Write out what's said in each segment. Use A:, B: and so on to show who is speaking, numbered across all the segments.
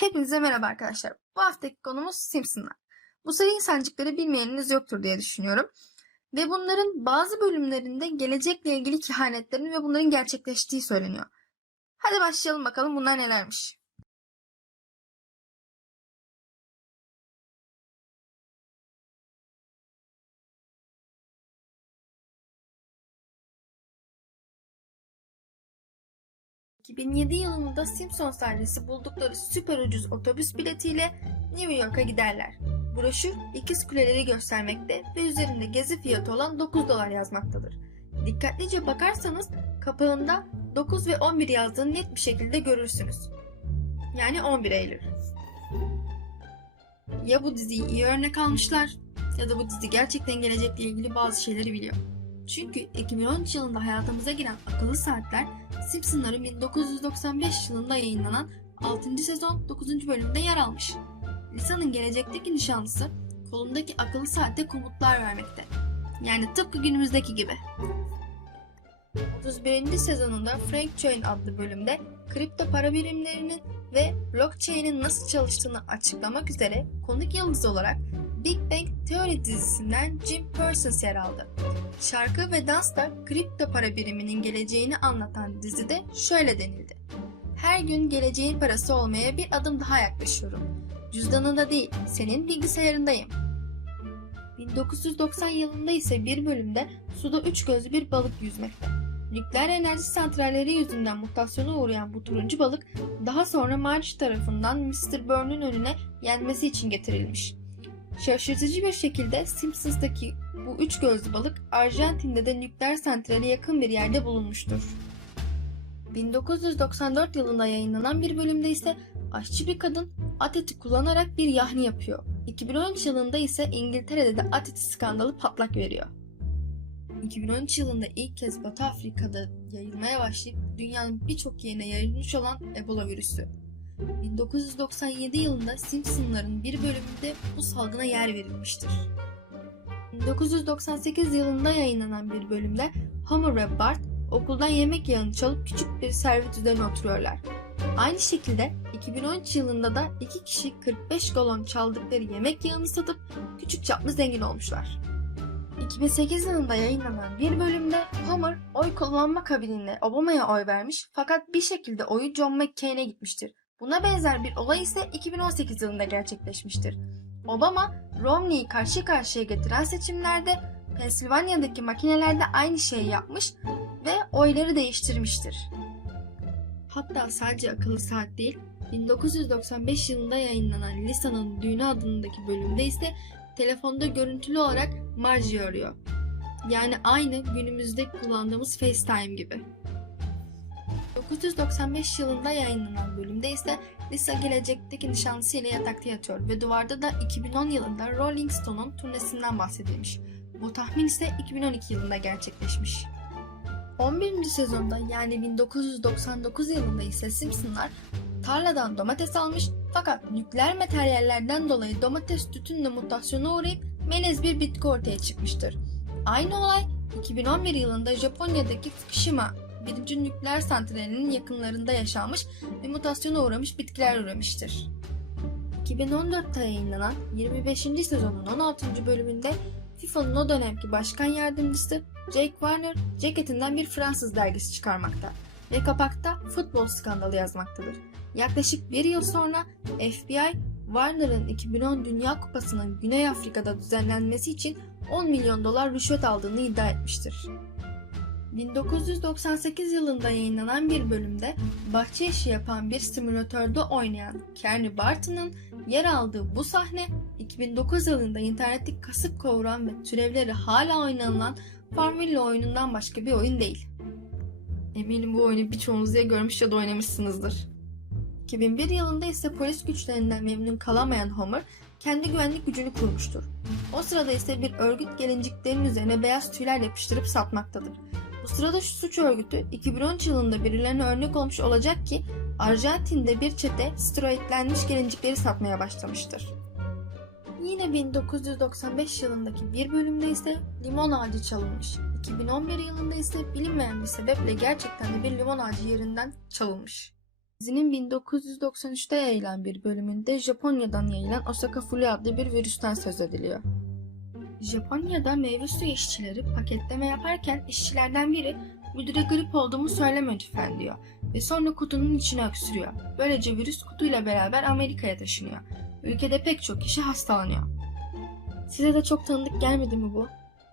A: Hepinize merhaba arkadaşlar. Bu haftaki konumuz Simpsonlar. Bu sayı insancıkları bilmeyeniniz yoktur diye düşünüyorum. Ve bunların bazı bölümlerinde gelecekle ilgili kehanetlerin ve bunların gerçekleştiği söyleniyor. Hadi başlayalım bakalım bunlar nelermiş. ...2007 yılında Simpsons ailesi buldukları süper ucuz otobüs biletiyle New York'a giderler. Broşür ikiz kuleleri göstermekte ve üzerinde gezi fiyatı olan 9 dolar yazmaktadır. Dikkatlice bakarsanız kapağında 9 ve 11 yazdığını net bir şekilde görürsünüz. Yani 11 Eylül. Ya bu diziyi iyi örnek almışlar ya da bu dizi gerçekten gelecekle ilgili bazı şeyleri biliyor. Çünkü 2013 yılında hayatımıza giren akıllı saatler Simpsonların 1995 yılında yayınlanan 6. sezon 9. bölümünde yer almış. Lisa'nın gelecekteki nişanlısı kolundaki akıllı saatte komutlar vermekte. Yani tıpkı günümüzdeki gibi. 31. sezonunda Frank Chain adlı bölümde kripto para birimlerinin ve blockchain'in nasıl çalıştığını açıklamak üzere konuk yıldız olarak Big Bang Theory dizisinden Jim Parsons yer aldı. Şarkı ve dans da kripto para biriminin geleceğini anlatan dizide şöyle denildi. Her gün geleceğin parası olmaya bir adım daha yaklaşıyorum. Cüzdanında değil, senin bilgisayarındayım. 1990 yılında ise bir bölümde suda üç gözlü bir balık yüzmekte. Nükleer enerji santralleri yüzünden mutasyona uğrayan bu turuncu balık daha sonra Marge tarafından Mr. Burns önüne yenmesi için getirilmiş. Şaşırtıcı bir şekilde Simpsons'taki bu üç gözlü balık Arjantin'de de nükleer santrale yakın bir yerde bulunmuştur. 1994 yılında yayınlanan bir bölümde ise aşçı bir kadın at eti kullanarak bir yahni yapıyor. 2013 yılında ise İngiltere'de de at eti skandalı patlak veriyor. 2013 yılında ilk kez Batı Afrika'da yayılmaya başlayıp dünyanın birçok yerine yayılmış olan Ebola virüsü. 1997 yılında Simpsonların bir bölümünde bu salgına yer verilmiştir. 1998 yılında yayınlanan bir bölümde Homer ve Bart okuldan yemek yağını çalıp küçük bir servet üzerine oturuyorlar. Aynı şekilde 2013 yılında da iki kişi 45 galon çaldıkları yemek yağını satıp küçük çaplı zengin olmuşlar. 2008 yılında yayınlanan bir bölümde Homer oy kullanma kabininde Obama'ya oy vermiş fakat bir şekilde oyu John McCain'e gitmiştir. Buna benzer bir olay ise 2018 yılında gerçekleşmiştir. Obama, Romney'i karşı karşıya getiren seçimlerde Pensilvanya'daki makinelerde aynı şeyi yapmış ve oyları değiştirmiştir. Hatta sadece akıllı saat değil, 1995 yılında yayınlanan Lisa'nın Düğünü adındaki bölümde ise telefonda görüntülü olarak Marge'yi arıyor. Yani aynı günümüzde kullandığımız FaceTime gibi. 1995 yılında yayınlanan bölümde ise Lisa gelecekteki nişanlısıyla yatakta yatıyor ve duvarda da 2010 yılında Rolling Stone'un turnesinden bahsedilmiş. Bu tahmin ise 2012 yılında gerçekleşmiş. 11. sezonda yani 1999 yılında ise Simpsonlar tarladan domates almış fakat nükleer materyallerden dolayı domates tütünle mutasyona uğrayıp melez bir bitki ortaya çıkmıştır. Aynı olay 2011 yılında Japonya'daki Fukushima birinci nükleer santralinin yakınlarında yaşanmış ve mutasyona uğramış bitkiler üremiştir. 2014'te yayınlanan 25. sezonun 16. bölümünde FIFA'nın o dönemki başkan yardımcısı Jake Warner ceketinden bir Fransız dergisi çıkarmakta ve kapakta futbol skandalı yazmaktadır. Yaklaşık bir yıl sonra FBI, Warner'ın 2010 Dünya Kupası'nın Güney Afrika'da düzenlenmesi için 10 milyon dolar rüşvet aldığını iddia etmiştir. 1998 yılında yayınlanan bir bölümde bahçe işi yapan bir simülatörde oynayan Kearney Barton'ın yer aldığı bu sahne 2009 yılında internette kasıp kavuran ve türevleri hala oynanılan Farmville oyunundan başka bir oyun değil. Eminim bu oyunu birçoğunuz ya görmüş ya da oynamışsınızdır. 2001 yılında ise polis güçlerinden memnun kalamayan Homer kendi güvenlik gücünü kurmuştur. O sırada ise bir örgüt gelinciklerin üzerine beyaz tüyler yapıştırıp satmaktadır. Bu sırada şu suç örgütü 2013 yılında birilerine örnek olmuş olacak ki Arjantin'de bir çete steroidlenmiş gelincikleri satmaya başlamıştır. Yine 1995 yılındaki bir bölümde ise limon ağacı çalınmış. 2011 yılında ise bilinmeyen bir sebeple gerçekten de bir limon ağacı yerinden çalınmış. Dizinin 1993'te yayılan bir bölümünde Japonya'dan yayılan Osaka Flu adlı bir virüsten söz ediliyor. Japonya'da meyve suyu işçileri paketleme yaparken işçilerden biri müdüre grip olduğumu söyleme lütfen diyor ve sonra kutunun içine öksürüyor. Böylece virüs kutuyla beraber Amerika'ya taşınıyor. Ülkede pek çok kişi hastalanıyor. Size de çok tanıdık gelmedi mi bu?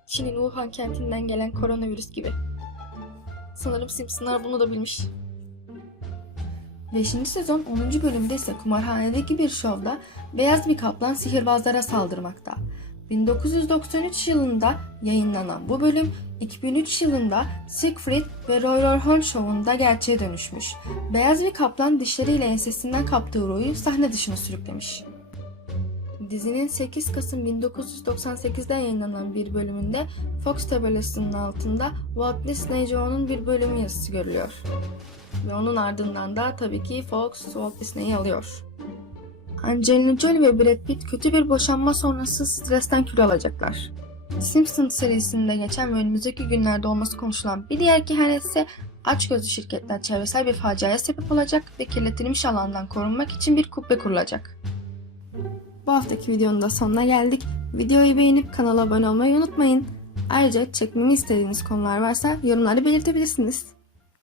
A: Çin'in Wuhan kentinden gelen koronavirüs gibi. Sanırım Simpsonlar bunu da bilmiş. 5. sezon 10. bölümde ise kumarhanedeki bir şovda beyaz bir kaplan sihirbazlara saldırmakta. 1993 yılında yayınlanan bu bölüm 2003 yılında Siegfried ve Roy Roy şovunda gerçeğe dönüşmüş. Beyaz bir kaplan dişleriyle ensesinden kaptığı Roy'u sahne dışına sürüklemiş. Dizinin 8 Kasım 1998'de yayınlanan bir bölümünde Fox tabelasının altında Walt Disney Joe'nun bir bölümü yazısı görülüyor. Ve onun ardından da tabii ki Fox Walt Disney'i alıyor. Angelina Jolie ve Brad Pitt kötü bir boşanma sonrası stresten kilo alacaklar. Simpsons serisinde geçen ve önümüzdeki günlerde olması konuşulan bir diğer kehanet ise açgözlü şirketler çevresel bir faciaya sebep olacak ve kirletilmiş alandan korunmak için bir kubbe kurulacak. Bu haftaki videonun da sonuna geldik. Videoyu beğenip kanala abone olmayı unutmayın. Ayrıca çekmemi istediğiniz konular varsa yorumlarda belirtebilirsiniz.